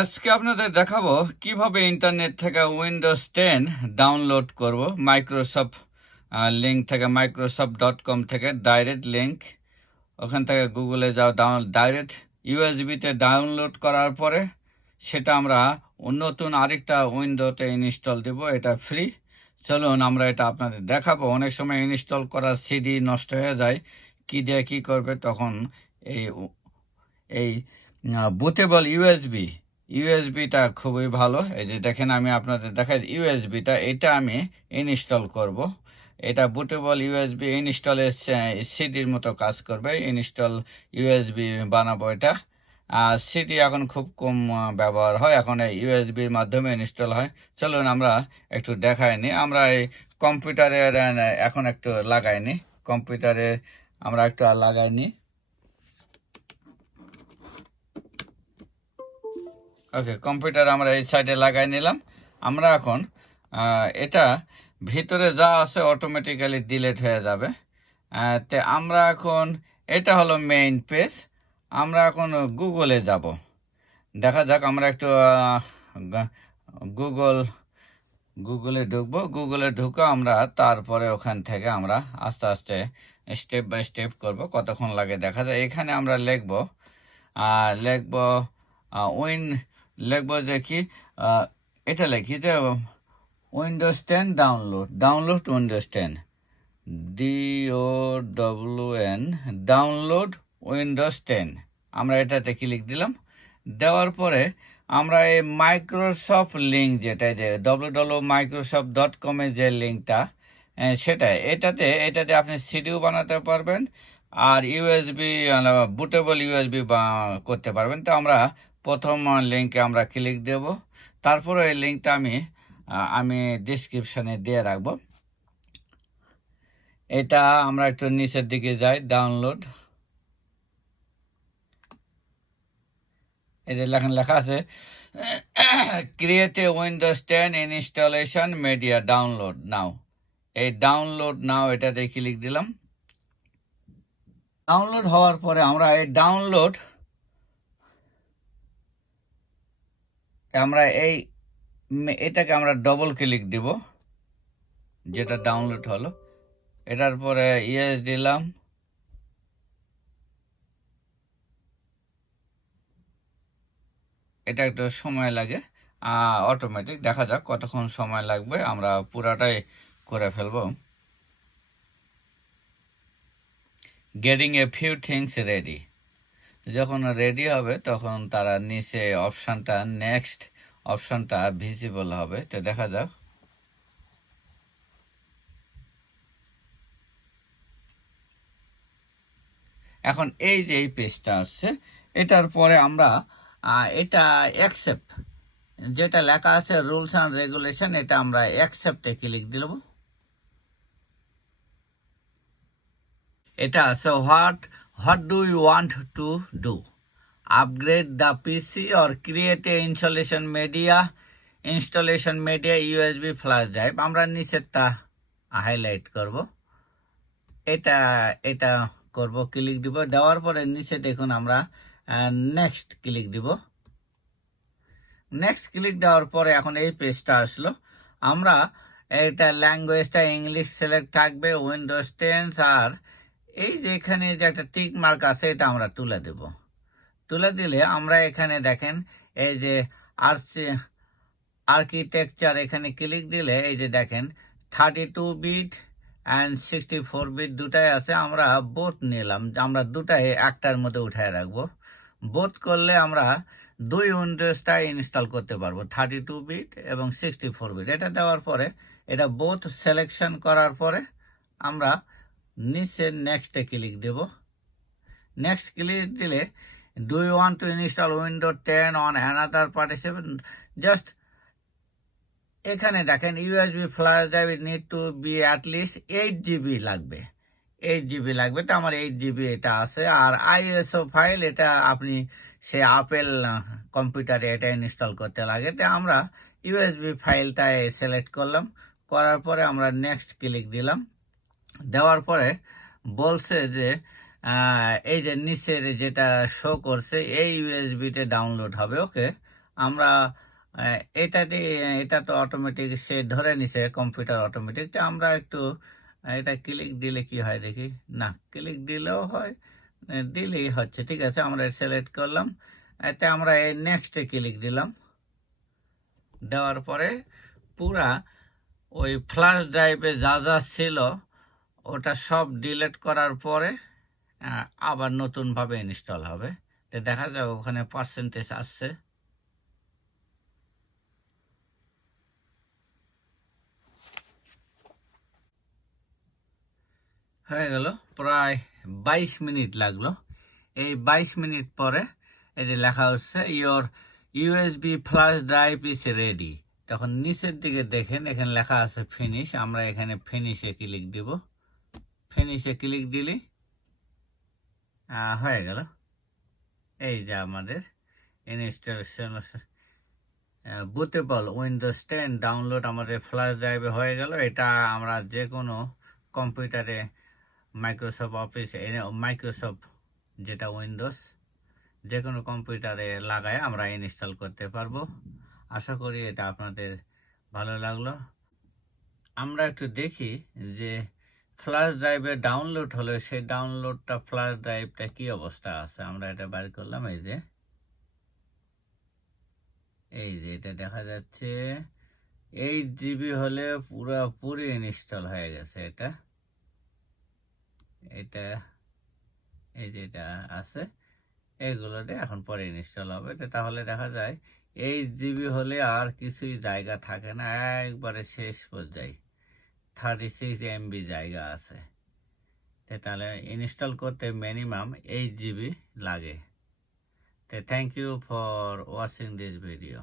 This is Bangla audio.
আজকে আপনাদের দেখাবো কিভাবে ইন্টারনেট থেকে উইন্ডোজ 10 ডাউনলোড করব। মাইক্রোসফট লিঙ্ক থেকে microsoft.com থেকে ডাইরেক্ট লিঙ্ক, ওখান থেকে গুগলে যাও, ডাইরেক্ট ইউএসবিতে ডাউনলোড করার পরে সেটা আমরা নতুন আরেকটা উইন্ডোতে ইনস্টল দেব। এটা ফ্রি। চলুন আমরা এটা আপনাদের দেখাবো। অনেক সময় ইনস্টল করার সিডি নষ্ট হয়ে যায়, কি দিয়ে কি করবে তখন। এই এই বুটেবল ইউএসবিটা খুবই ভালো। এই যে দেখেন, আমি আপনাদের দেখাই ইউএসবিটা, এটা আমি ইনস্টল করব। এটা বুটেবল ইউএসবি ইনস্টলের সিডির মতো কাজ করবে। ইনস্টল ইউএসবি বানাবো এটা। সিডি এখন খুব কম ব্যবহার হয়, এখন এই ইউএসবির মাধ্যমে ইনস্টল হয়। চলুন আমরা একটু দেখাই নি। আমরা এই কম্পিউটারে এখন একটু লাগাইনি, কম্পিউটারে আমরা একটু লাগাইনি। ওকে, কম্পিউটার আমরা এই সাইডে লাগাই নিলাম। আমরা এখন এটা ভিতরে যা আছে অটোমেটিক্যালি ডিলিট হয়ে যাবে। তে আমরা এখন, এটা হলো মেইন পেজ। আমরা এখন গুগলে যাব। দেখা যাক, আমরা একটু গুগলে ঢুকবো। গুগলে ঢুকে আমরা তারপরে ওখান থেকে আমরা আস্তে আস্তে স্টেপ বাই স্টেপ করব। কতক্ষণ লাগে দেখা যায়। এখানে আমরা লিখবো লিখবো যে কি, এটা লিখি যে Windows 10 download Windows 10, DOWN, download Windows 10। আমরা এটাতে ক্লিক দিলাম। দেওয়ার পরে আমরা এই মাইক্রোসফট লিঙ্ক, যেটা যে www.microsoft.com এর যে লিঙ্কটা, এটাতে আপনি সিডিও বানাতে পারবেন আর ইউএসবি, বুটেবল ইউএসবি করতে পারবেন। তো আমরা প্রথম লিঙ্কে আমরা ক্লিক দেব। তারপরে এই লিঙ্কটা আমি ডিসক্রিপশনে দিয়ে রাখবো। এটা আমরা একটু নিচের দিকে যাই, ডাউনলোড, এই যে লেখা আছে create a Windows 10 installation media download নাও। এই ডাউনলোড নাও এটাতে ক্লিক দিলাম। ডাউনলোড হওয়ার পরে আমরা এই এটাকে আমরা ডবল ক্লিক দিব, যেটা ডাউনলোড হলো। এটার পরে ইয়েস দিলাম। এটা একটু সময় লাগে, অটোমেটিক। দেখা যাক কতক্ষণ সময় লাগবে, আমরা পুরাটাই করে ফেলবো। Getting a few things ready. যখন রেডি হবে তখন তারা নিচে অপশানটা, নেক্সট অপশানটা ভিজিবল হবে। তো দেখা যাক। এখন এই যে এই পেজটা আসছে, এটার পরে আমরা এটা অ্যাকসেপ্ট, যেটা লেখা আছে রুলস অ্যান্ড রেগুলেশন, এটা আমরা অ্যাকসেপ্টে ক্লিক দিল। এটা আছে what do you want to do, upgrade the PC or create a installation media USB flash drive. আমরা নিচেরটা হাইলাইট করব। এটা করব, ক্লিক দিব। দেওয়ার পরে নিচে দেখুন আমরা নেক্সট ক্লিক দিব। নেক্সট ক্লিক দেওয়ার পরে এখন এই পেজটা আসলো। আমরা এটা ল্যাঙ্গুয়েজটা ইংলিশ সিলেক্ট থাকবে, উইন্ডোজ 10, আর এই যে এখানে যে একটা টিক মার্ক আছে এটা আমরা তুলে দেব। তুলে দিলে আমরা এখানে দেখেন এই যে আর্কিটেকচার, এখানে ক্লিক দিলে এই যে দেখেন 32 বিট অ্যান্ড 64 বিট দুটাই আছে। আমরা বোথ নিলাম, আমরা দুটাই একটার মধ্যে উঠায় রাখবো। বোথ করলে আমরা দুই উইন্ডোজটা ইনস্টল করতে পারবো, 32 বিট এবং 64 বিট। এটা দেওয়ার পরে, এটা বোথ সিলেকশন করার পরে আমরা নিচে নেক্সটে ক্লিক দেব। নেক্সট ক্লিক দিলে do you want to install Windows 10 on another participant, just এখানে দেখেন USB flash drive need to be at least 8 GB লাগবে, 8 জিবি লাগবে। তো আমার 8 জিবি এটা আছে। আর আইএসও ফাইল, এটা আপনি সে আপেল কম্পিউটারে এটা ইনস্টল করতে লাগে। তো আমরা ইউএসবি ফাইলটায় সিলেক্ট করলাম, করার পরে আমরা নেক্সট ক্লিক দিলাম। দেওয়ার পরে বলছে যে এই যে নিচের যেটা শো করছে এই ইউএসবিতে ডাউনলোড হবে। ওকে, আমরা এটা দিয়ে, এটা তো অটোমেটিক সে ধরে নিছে, কম্পিউটার অটোমেটিক। তো আমরা একটু এটা ক্লিক দিলে কি হয় দেখি। না, ক্লিক দিলেও হয়, দিলেই হচ্ছে। ঠিক আছে, আমরা সিলেক্ট করলাম, এতে আমরা এই নেক্সটে ক্লিক দিলাম। দেওয়ার পরে পুরা ওই ফ্ল্যাশ ড্রাইভে যা যা ছিল ওটা সব ডিলিট করার পরে আবার নতুনভাবে ইনস্টল হবে। তো দেখা যাক ওখানে পার্সেন্টেজ আসছে। হয়ে গেল, প্রায় 22 মিনিট লাগলো। এই 22 মিনিট পরে এই যে লেখা হচ্ছে your USB flash drive is ready. তখন নিচের দিকে দেখেন এখানে লেখা আছে ফিনিশ। আমরা এখানে ফিনিশে ক্লিক দিব। ফিনিশে ক্লিক দিলি হয়ে গেল। এই যে আমাদের ইনস্টলেশন বুটেবল উইন্ডোজ 10 ডাউনলোড আমাদের ফ্ল্যাশ ড্রাইভে হয়ে গেল। এটা আমরা যে কোনো কম্পিউটারে মাইক্রোসফট অফিস, মাইক্রোসফট যেটা উইন্ডোজ, যে কোনো কম্পিউটারে লাগায় আমরা ইনস্টল করতে পারবো। আশা করি এটা আপনাদের ভালো লাগলো। আমরা একটু দেখি যে ফ্ল্যাশ ড্রাইভে ডাউনলোড হলে সেই ডাউনলোডটা, ফ্ল্যাশ ড্রাইভটা কি অবস্থা আছে। আমরা এটা বের করলাম, এই যে এটা দেখা যাচ্ছে 8 GB হলে পুরোপুরি ইনস্টল হয়ে গেছে। এটা এটা এই যে এটা আছে, এগুলোতে এখন পরে ইনস্টল হবে। তো তাহলে দেখা যায় 8 GB হলে আর কিছুই জায়গা থাকে না, একবারে শেষ পর্যায়ে 36 MB জায়গা আছে। তাহলে ইনস্টল করতে মিনিমাম 8 GB লাগে। Thank you for watching this video.